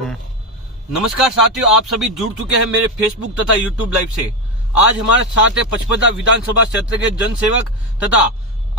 नमस्कार साथियों, आप सभी जुड़ चुके हैं मेरे फेसबुक तथा यूट्यूब लाइव से। आज हमारे साथ है पचपदरा विधानसभा क्षेत्र के जनसेवक तथा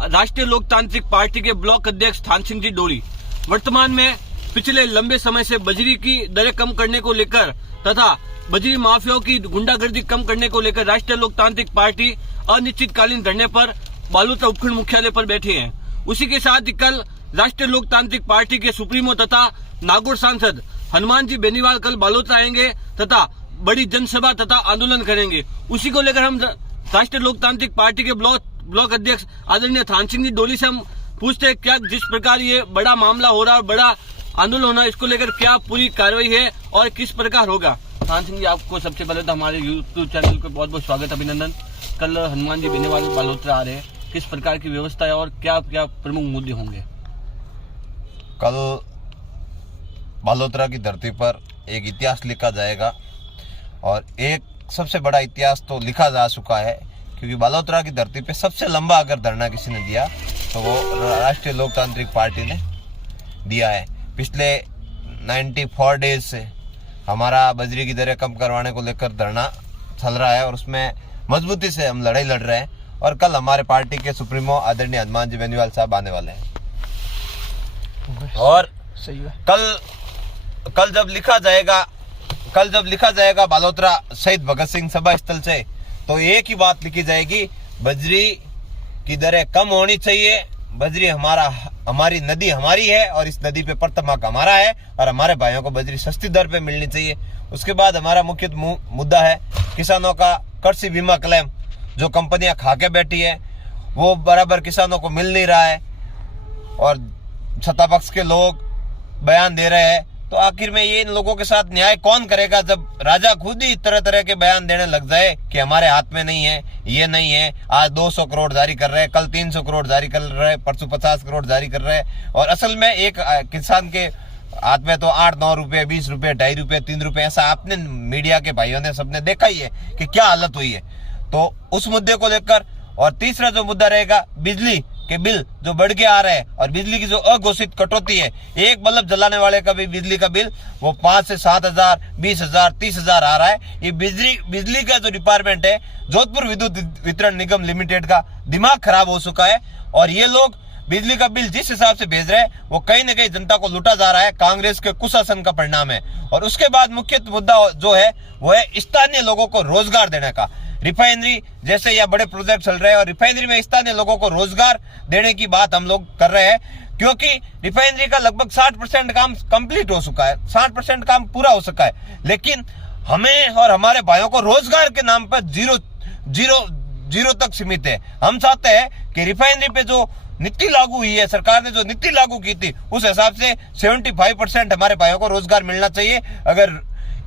राष्ट्रीय लोकतांत्रिक पार्टी के ब्लॉक अध्यक्ष थान सिंह जी डोरी। वर्तमान में पिछले लंबे समय से बजरी की दरें कम करने को लेकर तथा बजरी माफियाओं की गुंडागर्दी कम करने को लेकर राष्ट्रीय लोकतांत्रिक पार्टी अनिश्चितकालीन धरने पर बालोतरा उपखंड मुख्यालय पर बैठे हैं। उसी के साथ ही कल राष्ट्रीय लोकतांत्रिक पार्टी के सुप्रीमो तथा नागौर सांसद हनुमान जी बेनीवाल कल बालोतरा आएंगे तथा बड़ी जनसभा तथा आंदोलन करेंगे। उसी को लेकर हम राष्ट्रीय लोकतांत्रिक पार्टी के ब्लॉक अध्यक्ष आदरणीय थान सिंह जी डोली से हम पूछते हैं क्या जिस प्रकार ये बड़ा मामला हो रहा है, बड़ा आंदोलन होना, इसको लेकर क्या पूरी कार्रवाई है और किस प्रकार होगा। थान सिंह जी, आपको सबसे पहले तो हमारे यूट्यूब चैनल को बहुत बहुत स्वागत, अभिनंदन। कल हनुमान जी बेनीवाल बालोतरा आ रहे हैं, किस प्रकार की व्यवस्था है और क्या क्या प्रमुख मुद्दे होंगे। कल बालोतरा की धरती पर एक इतिहास लिखा जाएगा और एक सबसे बड़ा इतिहास तो लिखा जा चुका है, क्योंकि बालोतरा की धरती पे सबसे लंबा अगर धरना किसी ने दिया तो वो राष्ट्रीय लोकतांत्रिक पार्टी ने दिया है। पिछले 94 डेज से हमारा बजरी की दरें कम करवाने को लेकर धरना चल रहा है और उसमें मजबूती से हम लड़ाई लड़ रहे हैं। और कल हमारे पार्टी के सुप्रीमो आदरणीय हनुमान जी बेनीवाल साहब आने वाले हैं और कल जब लिखा जाएगा बालोतरा शहीद भगत सिंह सभा स्थल से, तो एक ही बात लिखी जाएगी, बजरी की दरें कम होनी चाहिए। बजरी हमारी नदी हमारी है और इस नदी पे प्रथम हक हमारा है और हमारे भाइयों को बजरी सस्ती दर पे मिलनी चाहिए। उसके बाद हमारा मुख्य मुद्दा है किसानों का कृषि बीमा क्लेम, जो कंपनियां खा के बैठी है वो बराबर किसानों को मिल नहीं रहा है और सत्तापक्ष के लोग बयान दे रहे हैं। तो आखिर में ये इन लोगों के साथ न्याय कौन करेगा, जब राजा खुद ही तरह तरह के बयान देने लग जाए कि हमारे हाथ में नहीं है, ये नहीं है। आज 200 करोड़ जारी कर रहे हैं, कल 300 करोड़ जारी कर रहे हैं, परसों 50 करोड़ जारी कर रहे हैं और असल में एक किसान के हाथ में तो 8-9 रुपए, 20 रुपए, 2.5 रुपए, 3 रुपए, ऐसा आपने मीडिया के भाइयों ने सबने देखा ही है कि क्या हालत हुई है। तो उस मुद्दे को लेकर और तीसरा जो मुद्दा रहेगा, बिजली के बिल जो बढ़ के आ रहे हैं और बिजली की जो अघोषित कटौती है, एक बल्ब जलाने वाले का भी बिजली का बिल वो 5 से 7,000, 20,000, 30,000 आ रहा है। ये बिजली का जो डिपार्टमेंट है, जोधपुर विद्युत वितरण निगम लिमिटेड का दिमाग खराब हो चुका है और ये लोग बिजली का बिल जिस हिसाब से भेज रहे हैं वो कहीं न कहीं जनता को लूटा जा रहा है। कांग्रेस के कुशासन का परिणाम है। और उसके बाद मुख्य मुद्दा जो है वो है स्थानीय लोगों को रोजगार देने का। रिफाइनरी जैसे या बड़े प्रोजेक्ट चल रहे हैं और रिफाइनरी में स्थानीय लोगों को रोजगार देने की बात हम लोग कर रहे हैं, क्योंकि रिफाइनरी का लगभग 60% काम कंप्लीट हो चुका है, 60% काम पूरा हो सका है, लेकिन हमें और हमारे भाइयों को रोजगार के नाम पर जीरो तक सीमित है। हम चाहते हैं कि रिफाइनरी पे जो नीति लागू हुई है, सरकार ने जो नीति लागू की थी, उस हिसाब से 75% हमारे भाइयों को रोजगार मिलना चाहिए। अगर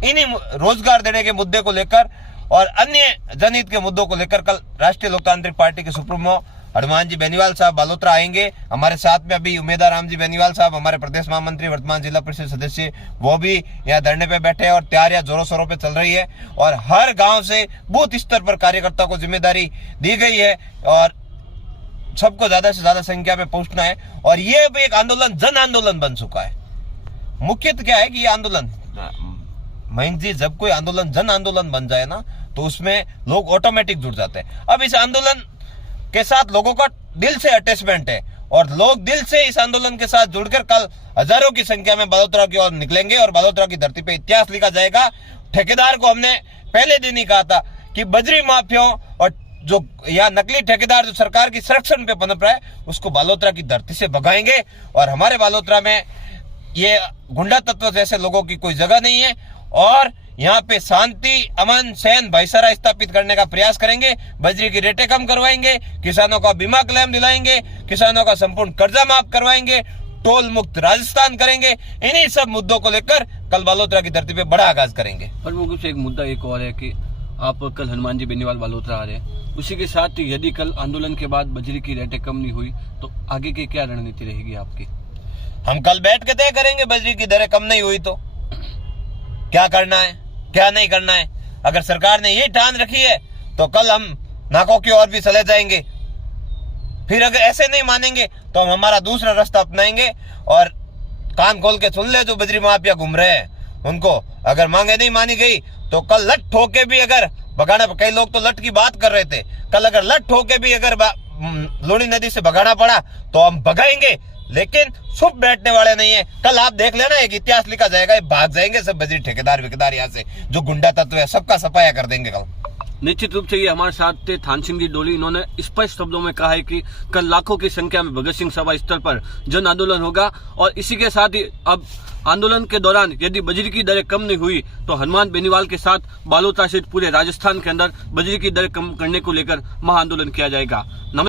इन्हीं रोजगार देने के मुद्दे को लेकर और अन्य जनहित के मुद्दों को लेकर कल राष्ट्रीय लोकतांत्रिक पार्टी के सुप्रीमो हनुमान जी बेनीवाल साहब बालोतरा आएंगे। हमारे साथ में अभी उमेदा राम जी बेनीवाल साहब, हमारे प्रदेश महामंत्री, वर्तमान जिला परिषद सदस्य, वो भी यहाँ धरने पे बैठे हैं और तैयारियां जोरों शोरों पे चल रही है और हर गांव से बूथ स्तर पर कार्यकर्ता को जिम्मेदारी दी गई है और सबको ज्यादा से ज्यादा संख्या में पहुंचना है। और ये भी एक आंदोलन जन आंदोलन बन चुका है। मुख्यतः क्या है कि ये आंदोलन मयंक जी, जब कोई आंदोलन जन आंदोलन बन जाए ना तो उसमें लोग ऑटोमेटिक जुड़ जाते हैं। अब इस आंदोलन के साथ लोगों का दिल से अटैचमेंट है और लोग दिल से इस आंदोलन के साथ जुड़कर कल हजारों की संख्या में बालोतरा की ओर निकलेंगे और बालोतरा की धरती पे इतिहास लिखा जाएगा। ठेकेदार को हमने पहले दिन ही कहा था कि बजरी माफियाओं और जो या नकली ठेकेदार जो सरकार की संरक्षण पे पनप रहा है उसको बालोतरा की धरती से भगाएंगे और हमारे बालोतरा में ये गुंडा तत्व जैसे लोगों की कोई जगह नहीं है और यहाँ पे शांति, अमन, सहन, भाईचारा स्थापित करने का प्रयास करेंगे। बजरी की रेटें कम करवाएंगे, किसानों का बीमा क्लेम दिलाएंगे, किसानों का संपूर्ण कर्जा माफ करवाएंगे, टोल मुक्त राजस्थान करेंगे। इन्हीं सब मुद्दों को लेकर कल बालोतरा की धरती पे बड़ा आगाज करेंगे। पर मुझे से एक मुद्दा एक और है कि आप कल हनुमान जी बेनीवाल बालोतरा आ रहे हैं, उसी के साथ यदि कल आंदोलन के बाद बजरी की रेटें कम नहीं हुई तो आगे की क्या रणनीति रहेगी आपकी। हम कल बैठ के तय करेंगे, बजरी की दरें कम नहीं हुई तो क्या करना है, क्या नहीं करना है। अगर सरकार ने ये ठान रखी है तो कल हम नाकों की ओर भी चले जाएंगे। फिर अगर ऐसे नहीं मानेंगे तो हम हमारा दूसरा रास्ता अपनाएंगे और कान खोल के सुन ले, जो बजरी माफिया घूम रहे हैं उनको अगर मांगे नहीं मानी गई तो कल लट ठोके भी अगर भगाना, कई लोग तो लट की बात कर रहे थे, कल अगर लट ठोके भी अगर लूनी नदी से भगाना पड़ा तो हम भगाएंगे, लेकिन चुप बैठने वाले नहीं है। कल आप देख लेना, एक इतिहास लिखा जाएगा, ये भाग जाएंगे सब बजरी ठेकेदार विकेदार यहाँ से, जो गुंडा तत्व है सबका सफाया कर देंगे कल। निश्चित रूप से ये हमारे साथ थे थान सिंह जी डोली। इन्होंने स्पष्ट शब्दों में कहा है कि कल लाखों की संख्या में भगत सिंह सभा स्थल पर जन आंदोलन होगा और इसी के साथ ही अब आंदोलन के दौरान यदि बजरी की दरें कम नहीं हुई तो हनुमान बेनीवाल के साथ बालोतरा सहित पूरे राजस्थान के अंदर बजरी की दरें कम करने को लेकर महाआंदोलन किया जाएगा।